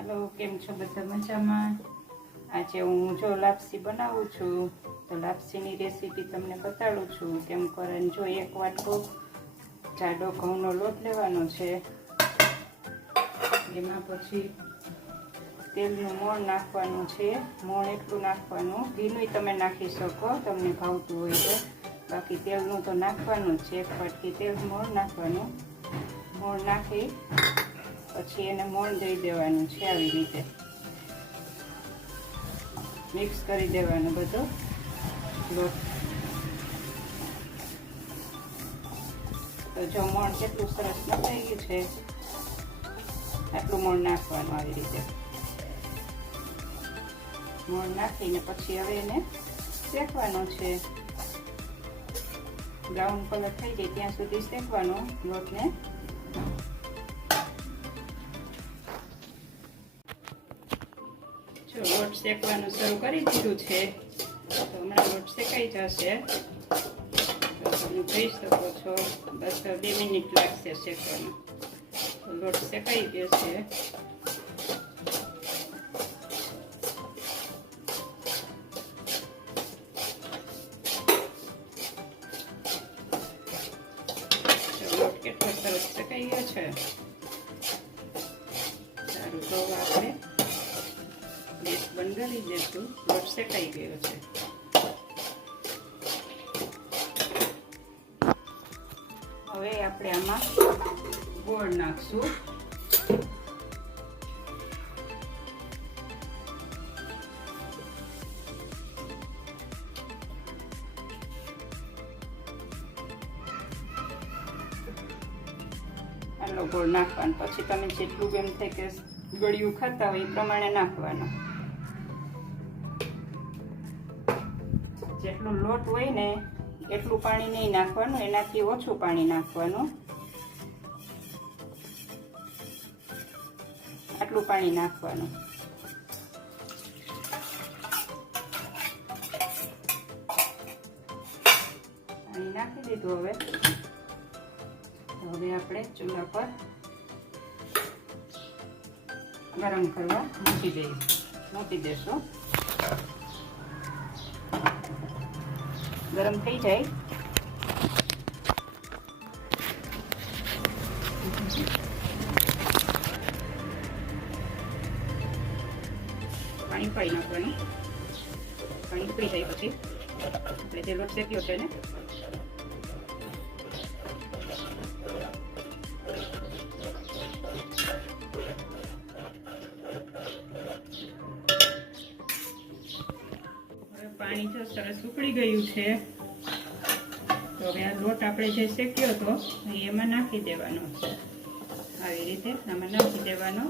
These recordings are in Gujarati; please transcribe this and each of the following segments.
हेलो केम छो बधा मजामां। आज हूँ जो लापसी बनावुं छुं तो लापसीनी रेसिपी तमने बताडुं छुं केम करीने। जो एक वाटको जाडो घऊंनो लोट लेवानो छे, एमां पछी तेलनुं मोण नाखवानुं छे। मोण एटलुं नाखवानुं, घीनुंय तमे नाखी शको तमने भावतुं होय तो, बाकी तेलनुं तो नाखवानुं ज छे। एक वाटकी तेल मोण नाखवानुं। मोण नाखी पछी एने मोण दई देवानुं छे। आवी रीते मिक्स करी देवानुं बधो लोट। तो जो मोण केटलुं सरस नखाई गयुं छे आटલું મોણ નાખવાનું। આવી રીતે મોણ નાખીને પછી હવે એને શેકવાનો છે। બ્રાઉન કલર થઈ જાય ત્યાં સુધી શેકવાનો લોટને। જો લોટ શેકવાનું શરૂ કરી દીધું છે તો હમણાં લોટ શેકાઈ જશે। તો તમે જોઈ શકો છો બસ 2 મિનિટ લાગશે શેકવાનું। લોટ શેકાઈ ગયો છે। લોટ કેટલો સરસ શેકાઈ ગયો છે। સારું, તો આપણે ગેસ બંધ કરી દઈશું। લોટ શેકાઈ ગયો છે। હવે આપણે આમાં ગોળ નાખશું। આટલો ગોળ નાખવાનો। પછી તમે જેટલું એમ થાય કે ગળ્યું ખાતા હોય એ પ્રમાણે નાખવાનું। જેટલું લોટ હોય ને એટલું પાણી નહીં નાખવાનું, એનાથી ઓછું પાણી નાખવાનું। આટલું પાણી નાખવાનું। પાણી નાખી દીધું। હવે આપણે ચૂલા પર ગરમ કરવા મૂકી દેશું। ગરમ થઈ જાય પાણી પાઈ નાખવાનું। પાણી ઉકળી જાય પછી આપણે જે લોટ શેક્યો છે ને પાણી જો સરસ ઉકળી ગયું છે તો હવે આ લોટ આપણે જે શેક્યો હતો એમાં નાખી દેવાનો। આવી રીતે આમાં નાખી દેવાનો।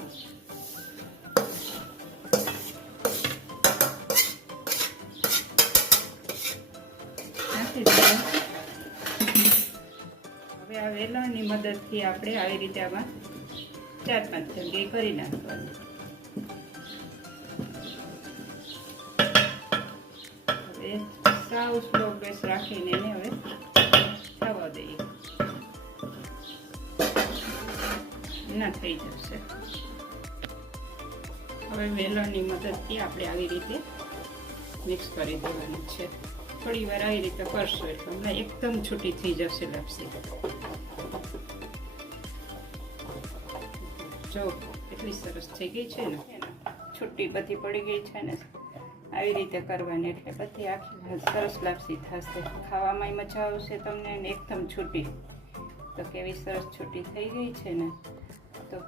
નાખી દેવાનો। હવે આ વેલણની મદદથી આપણે આવી રીતે આમાં 4-5 જગ્યાએ કરી નાખવાનું। સાવ સ્લો ગેસ રાખીને એને હવે થવા દઈએ, ના થઈ જશે। હવે વેલણની મદદથી આપણે આવી રીતે મિક્સ કરી દેવાનું છે। થોડી વાર આવી રીતે કરશો એટલે હમણાં એકદમ છૂટી થઈ જશે લાપસી। જો એટલી સરસ થઈ ગઈ છે ને, છૂટી બધી પડી ગઈ છે ને। આવી રીતે કરવાની એટલે બધી આખી સરસ લાપસી થશે। ખાવામાં મજા આવશે તમને, એકદમ છૂટી। તો કેવી સરસ છૂટી થઈ ગઈ છે ને।